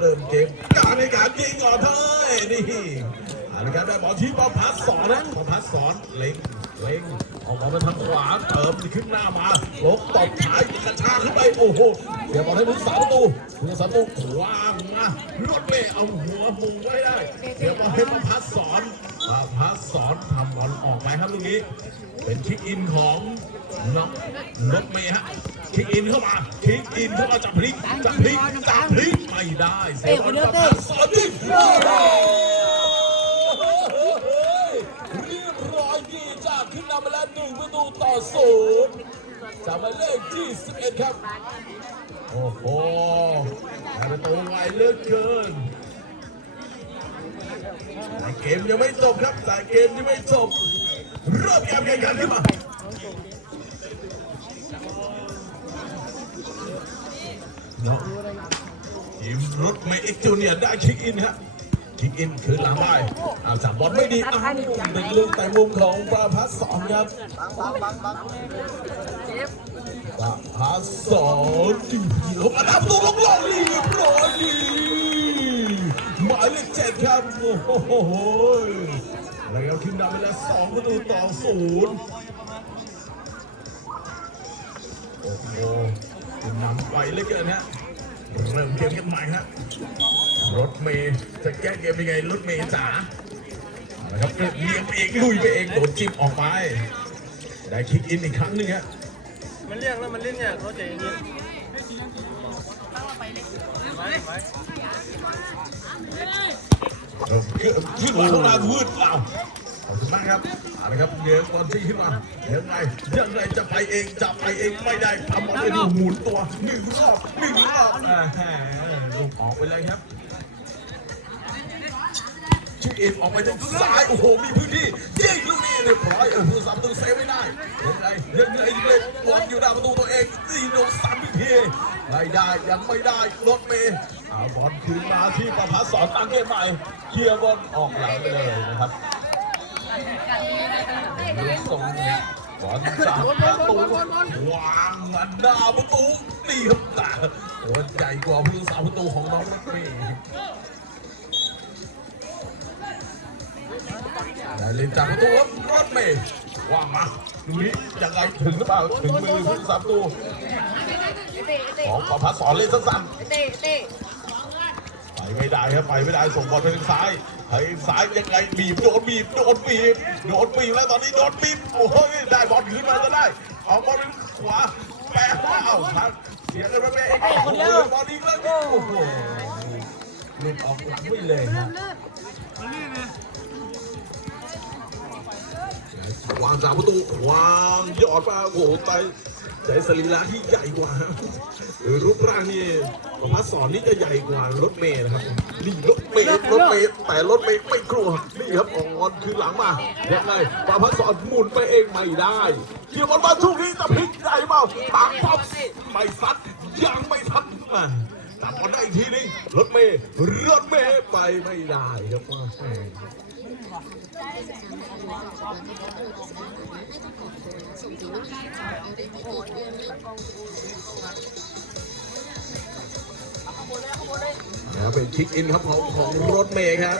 เริ่มเกมการในการยิงก่อนเฮ้ยนี่อาละครับได้บอลที่ประพัดสอนนะประพัดสอนเล็งเล็งออกมาทางขวาเติมขึ้นหน้ามาลกตบท้ายกระชากขึ้นไปโอ้โหเดี๋ยวบอลให้ผู้สาประตูผู้สาประตูขวางมารถเมย์เอาหัวมุงไว้ได้เดี๋ยวบอลให้ประพัดสอนประพัดสอนทำบอลออกไปครับลูกนี้ เป็นคิกอินของ น้องรถเมย์ฮะคิกอินเข้ามาคิกอินเข้ามาจับพลิกจับพลิกจับพลิกไม่ได้เสียบอลประพัดสอนยิโอ้โหเรียบร้อยดีจากขึ้นนำมาแล้วหนึ่งประตูต่อศูนย์จากหมายเลขที่11ครับ โอ้โหประตูไวเลือเกินแต่เกมยังไม่จบครับแต่เกมยังไม่จบเริ่มการแข่งขันขึ้นมา ทีมรถไม่เอ็กซ์จูเนียได้คิกอินฮะคิกอินคือลังได้อาจับบอลไม่ดีอ้าวเป็นลูกแต่มุมของประพัสสอนครับประพัสสอนจริงๆลงอันดับตัวลงลงเรียบร้อยดีหมายเลขเจ็ดครับโอ้โหแล้วขึ้นนำไปแล้วสองประตูต่อศูนย์โอ้โห นนำไปเหลยเกินฮะเริ่มเกมกันใหม่ฮะรถเมย์จะแก้เกมยังไงรถเมย์จ๋านะครับเลี้ยงไปเองลุยไปเองโดนจิ้มออกไป ได้คิกอินอีกครั้งหนึงฮะมันเรียกแล้วมันเล่นเนี่ยเขาจะอย่างนี้ไปไปเออขึ้นขึ้นมาข้างล่างวืดเปล่าขอบคุณมากครับ เอาละครับเดี๋ยวก่อนที่ขึ้นมายังไงยังไงจะไปเองจะไปเองไม่ได้ทำอะไรดูหมุนตัวหนึ่งรอบหนึ่งรอบอ่าฮะลูกออกไปเลยครับชิคเอ็นออกไปทางซ้ายโอ้โหมีพื้นที่ยิงลูกนี้เรียบร้อยเออผู้สามประตูเซฟไม่ได้ยังไงยังไงยังไงบอลอยู่หน้าประตูตัวเองตีโดนสามอีกทีไม่ได้ยังไม่ได้รถเมย์เอาบอลคืนมาที่ประพัสสอนตั้งเกมใหม่เคลียร์บอลออกหลังไปเลยนะครับ ส่งบอลจากประตูวางอันหน้าประตูตีครับต่ตัวใหญ่กว่าผู้สาประตูของน้องรถเมย์ได้เล่นจากประตูรถเมย์ว่างมาดูนี้ยังไงถึงหรือเปล่าถึงมือผู้สาประตูของประพัสสอนเล่นสั้นๆ ไม่ได้ครับไปไม่ได้ส่งบอลไปทางซ้ายไปทางซ้ายยังไงบีบโดนบีบโดนบีบโดนบีบแล้วตอนนี้โดนบีบโอ้โหได้บอลขึ้นมาก็ได้เอาบอลไปขวาแปะขวาเอาทางเสียกันไปเองโอ้โหบอลอีกแล้วโอ้โหหลุดออกหลังไปเลยครับวางสามประตูวางยอดมาโอ้โหใจ ใจสรีระที่ใหญ่กว่ารูปร่างนี่ประพัสสอนนี่จะใหญ่กว่ารถเมย์นะครับนี่รถเมย์รถเมย์แต่รถเมย์ไม่กลัวนี่ครับออนคือหลังมายังไงประพัสสอนหมุนไปเองไม่ได้เกี่ยวบอลมาช่วงนี้จะพลิกได้เปล่าตามป๊อปไม่ซัดยังไม่ทันมาตามบอลได้อีกทีนึงรถเมย์รถเมย์ไปไม่ได้ครับ นะเป็นคิกอินครับของของรถเมย์ครับ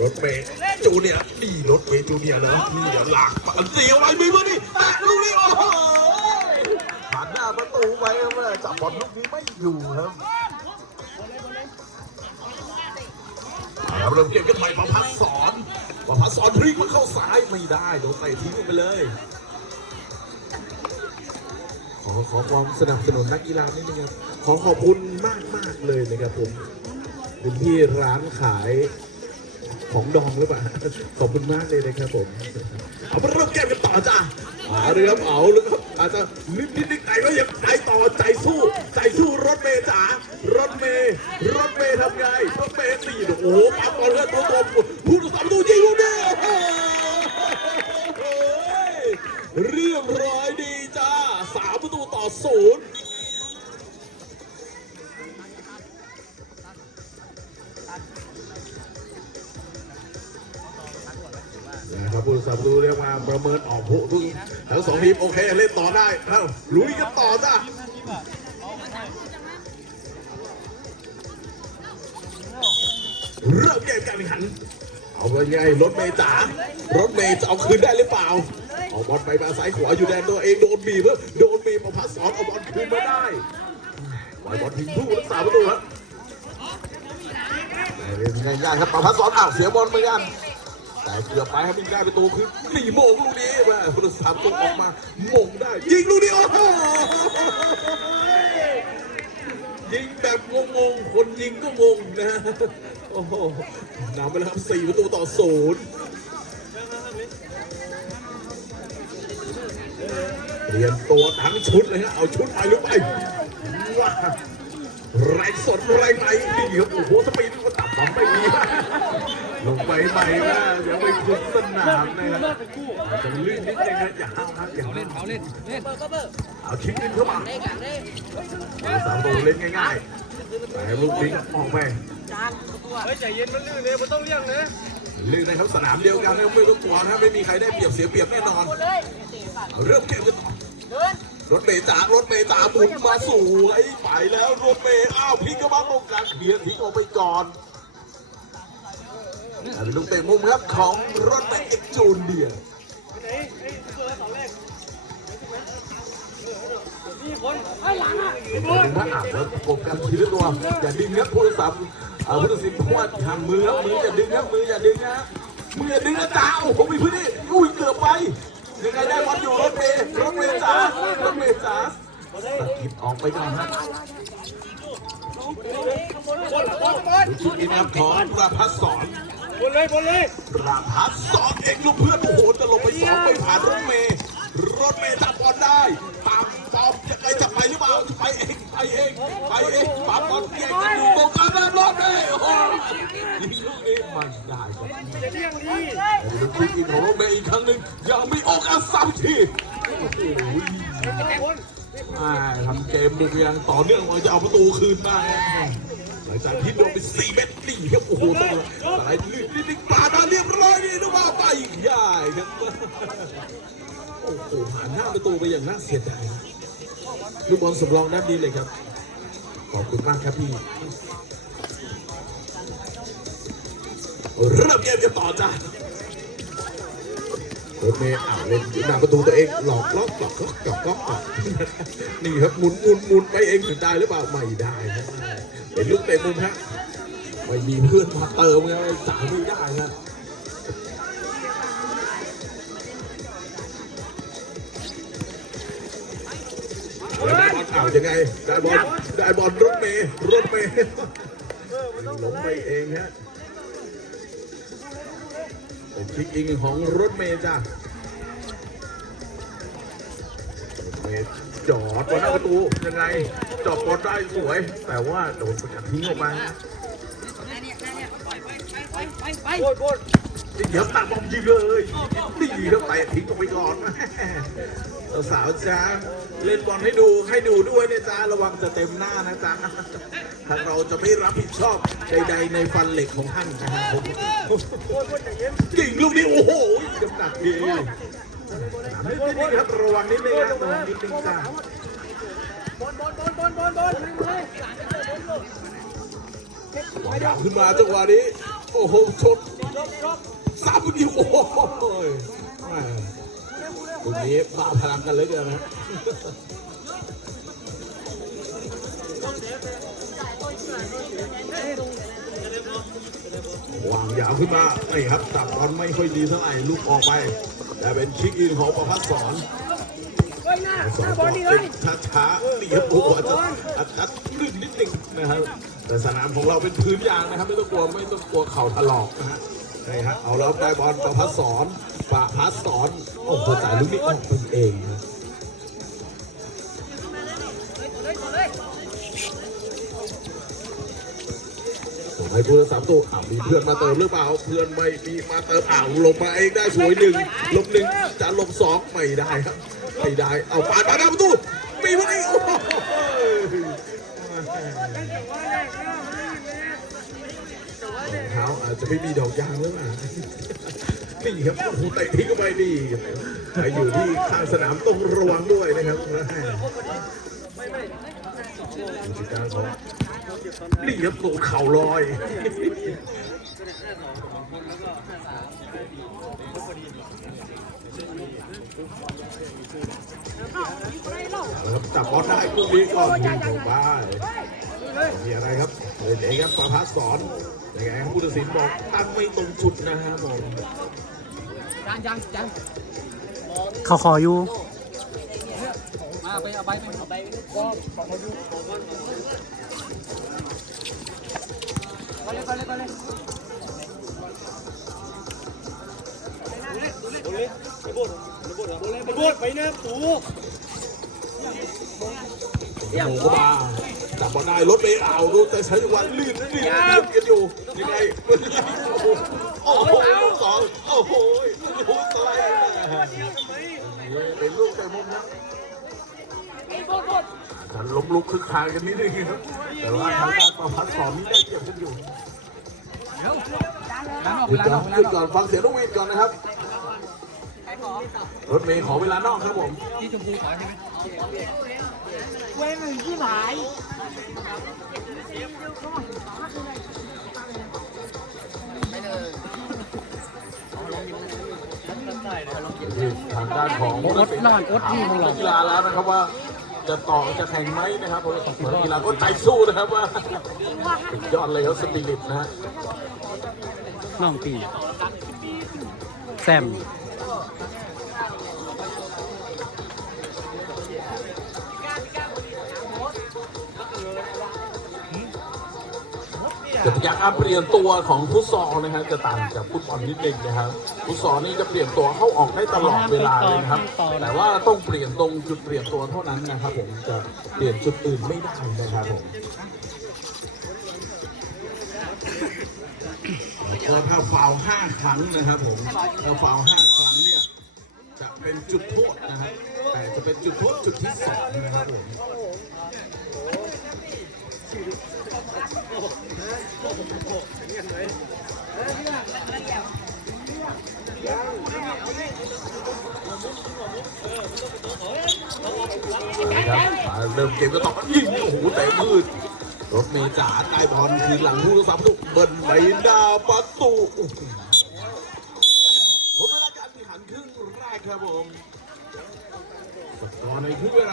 รถเมย์จูเนียร์นี่รถเมย์จูเนียร์นะนี่เดี๋ยวหลักเสียไว้มีมือนี่แตะลูกนี้โอ้โหผ่านหน้าประตูไปครับจับบอลลูกนี้ไม่อยู่ครับ เอาละครับเริ่มเกมกันใหม่ประพัดสอนประพัดสอนพลิกมาเข้าซ้ายไม่ได้โดนเตะทิ้งไปเลย ขอขอความสนับสนุนนักกีฬานิดนึงครับขอขอบคุณมากมากๆเลยนะครับผมคุณพี่ร้านขาย ของดองหรือเปล่า ขอบคุณมากเลยนะครับผม เอามาเริ่มเกมกันต่อจ้าเอาเลยครับเอาเลยครับอาจจะนิดนิดนิดใจก็ยังใจต่อใจสู้ใจสู้รถเมย์จ๋ารถเมย์รถเมย์ทำไงรถเมย์สี่โอ้โหปั๊มบอลกันตัวตัวผู้รักษาประตูยิงลูกนี้โอ้โหเรียบร้อยดีจ้าสามประตูต่อศูนย์ นะครับผู้สับดูเรียกว่าประเมินออกผู้ทุกทั้งสองทีมโอเคเล่นต่อได้เอ้าลุยกันต่อจ้าเริ่มเกมการแข่งขัน เอาไปไงรถเมย์จ๋ารถเมย์จะเอาคืนได้หรือเปล่า เอาบอลไปมาซ้ายขวาอยู่แดนตัวเองโดนบีบเพิ่มโดนบีบประพัดสอนเอาบอลคืนมาได้ปล่อยบอลทิ้งผู้รักษาประตูครับง่ายๆครับประพัดสอนอ้าวเสียบอลเหมือนกัน แต่เกือบไปครับมีการประตูคือหนีโมงลูกนี้มาผู้รักษาประตูออกมาโมงได้ ยิงลูกนี้โอ้โหยิงแบบงงๆ คนยิงก็งงนะ โอ้โหนำไปแล้วครับสี่ประตูต่อศูนย์เรียมตัวทั้งชุดเลยฮะ เอาชุดไปหรือไปว้าแรงสดแรงไหนี่ครับโอ้โหสปีดมันตับผมไม่ดี ลงไปใหม่นะอย่าไปคุกสนามนะครับจะลื่นนิดนึงนะอย่าห้าวนะอย่าเล่นเขาเล่นเล่นเอาชิปนินเข้ามาสามตัวเล่นง่ายๆแต่ลูกนี้งออกไปเฮ้ยใจเย็นมันลื่นเลยมันต้องเลี่ยงนะลื่นในะครับสนามเดียวกันไม่ต้องกลัวนะไม่มีใครได้เปรียบเสียเปรียบแน่นอนเริ่มเกมกันต่อรถเมย์จ๋ารถเมย์จ๋าหมุนมาสู่ไปแล้วรถเมย์อ้าวพลิกก็มาตรงกลางเคลียร์ทิ้งออกไปก่อน เป็นลูกเตะมุมครับของรถเมย์เอ็กจูเนียร์ไหนไอ้ตัวเดียเป็นพระอาบแล้วกบกันทีละตัวอย่าดึงครับผู้รักษาเอาผู้ตัดสินพว่าทางมือครับมืออย่าดึงครับมืออย่าดึงนะมืออย่าดึงนะจ๋าโอ้โหมีพื้นที่อุ้ยเกือบไปยังไงได้บอลอยู่รถเมย์รถเมย์จ๋ารถเมย์จ๋าสกิดออกไปก่อนฮะดูชุดนี้นะครับของประพัฒสอน บนเลยบนเลยประพัฒสอนเองลูกเพื่อนโอ้โหจะลงไปสองไปผ่านรถเมย์รถเมย์จับบอลได้ตามฟอร์มจะไปจะไปหรือเปล่าไปเองไปเองไปเองปั๊บบอลเก่งกันอยู่ตรงกลางรถเมย์โอ้โหยิงลูกนี้มันได้ครับเลี่ยงดีแต่ดูชุดนี้ของรถเมย์อีกครั้งหนึ่งยังมีโอกาสซ้ำทีโอ้โหทำเกมบุกยังต่อเนื่องว่าจะเอาประตูคืนมา ลังจากที่โดนไปสี่เม็ดนี่ครับโอ้โหตัวสายลื่นนิดๆปาดมาเรียบร้อยนี่นึกว่าไปอีกใหญ่ครับโอ้โหผ่านหน้าประตูไปอย่างน่าเสียดายลูกบอลสำรองด้านนี้เลยครับ ขอบคุณมากครับพี่เริ่มเกมกันต่อจ้ารถเมย์อ่าวเล่นหน้าประตูตัวเองหลอกล็อกหลอกล็อกหลอกล็อกลอกนี่ครับหมุนหมุนหมุนไปเองถึงได้หรือเปล่าไม่ได้ครับ เป็นลูกเตะมุมฮะไม่มีเพื่อนมาเติมไงจ่ายไม่ได้นะแล้วได้บอลอ่าวยังไงได้บอลได้บอลรถเมย์รถเมย์เออมันต้องหลงไปเองฮะเป็นคิกอิงของรถเมย์จ้ะรถเมย์ จอดบอลหน้าประตูยังไงจอดบอลได้สวย แต่ว่าโดนสกัดทิ้งออกมาโคตรโคตรเดี๋ยวตักบอลยิงเลยนี่ครับเตะทิ้งออกไปก่อนสาวจ้าเล่นบอลให้ดูให้ดูด้วยนะจ้าระวังจะเต็มหน้านะจ๊ะถ้าเราจะไม่รับผิดชอบใดๆในฟันเหล็กของท่านนะครับผมโคตรโคตรใจเย็นกิ่งลูกนี้โอ้โหน้ำหนักดี นิดนึงครับระวังนิดนึงนะระวังนิดนึงจ้าบอลบอลบอลบอลบอลบอลเลยวางยาวขึ้นมาจังหวะนี้ โอ้โหชนสามลูกนี้โอ้โหแม่ลูกนี้บ้าพลังกันเลยเกินนะวา วางยาวขึ้นมานี่ครับจับบอลไม่ค่อยดีเท่าไหร่ลูกออกไป แต่เป็นคิกอินของประพัฒสอนเฮ้ยหน้าสองบอลเลยช้าช้าๆเรียบโอ้อาจจะอาจจะลื่นนิดนึงนะครับแต่สนามของเราเป็นพื้นยางนะครับ ไม่ต้องกลัวไม่ต้องกลัวเข่าถลอกนะฮะนี่ฮะเอาแล้วได้บอลประพัฒสอนประพัฒสอนโอ้โหจ่ายลูกนี้ออกเป็นเองนะ ให้ผู้รักษาประตูอ้าวมีเพื่อนมาเติมหรือเปล่า เพื่อนไม่มีมาเติมอ้าวลงมาเองได้สวยหนึ่งลบหนึ่งจะลบสองไม่ได้ครับไม่ได้ เอาปาดมาหน้าประตูมีพอดีโอ้โหเท้าอาจจะไม่มีดอกยางหรือเปล่านี่ครับโอ้โหเตะทิ้งเข้าไปนี่ใครอยู่ที่ข้างสนามต้องระวังด้วยนะครับ จัดการเขานี่ครับโดนเข่าลอยเอาละครับจับบอลได้ลูกนี้ก็ยิงเข้าไปมีอะไรครับเล่นเองครับประพัฒสอนยังไงผู้ตัดสินบอกตั้งไม่ตรงจุดนะฮะผมยังยังยังเขาขออยู่ มาไปเอาไปไปเอาไปก็บอกเขาดูก็เลยก็เลยก็เลยโอ้โหก็มาจับบอลได้รถไปเอาดูแต่ใช้จังหวะลื่นลื่นลื่นกันอยู่ยังไงโอ้โหโอ้โหลูกสองโอ้โหลูกสไลด์เป็นลูกแต่มุมนะ การล้มลุกคึกคานกันนิดนึงครับแต่ว่าทางด้านประพัฒสอนนี่ได้เปรียบกันอยู่ล้างออกหยุดล้างก่อออนกล้างหยุดอก่ออกนฟังเสียงลูกวีดก่อนนะครับรถเมย์ขอเวลานอกครับผมที่ชมพูขอใช่ไหมเว้ยมันที่หมายทางด้านของอดนอนอดนี่ของเรากีฬาแล้วนะครับว่า จะต่อจะแข่งไหมนะครับเพราะว่านักกีฬาก็ใจสู้นะครับว่าสุดยอดเลยครับสปิริตนะฮะน้องตีแซม แต่จาการเปลี่ยนตัวของฟุตซอลนะครับจะต่างจากฟุตบอลนิดนึงนะครับฟุตซอลนี่จะเปลี่ยนตัวเข้าออกได้ตลอดเวลาเลยนะครับ แต่ว่าต้องเปลี่ยนตรงจุดเปลี่ยนตัวเท่านั้นนะครับ ผมจะเปลี่ยนจุดอื่นไม่ได้นะครับผมเพราะถ้าฟาวห้าครั้งนะครับผมถ้าฟาวห้าครั้งเนี่ยจะเป็นจุดโทษนะครับแต่จะเป็นจุดโทษจุดที่สองนะครับผม ครับเริ่มเกมก็ต่อยิงโอ้โหแต่มืดรถเมย์จ๋าได้บอลคืนหลังผู้รักษาประตูเบิ้ลไปดาประตูโอ้โหหมเวลาการแข่งขันครึ่งแรกครับผมสกอร์ในครึ่งเวลา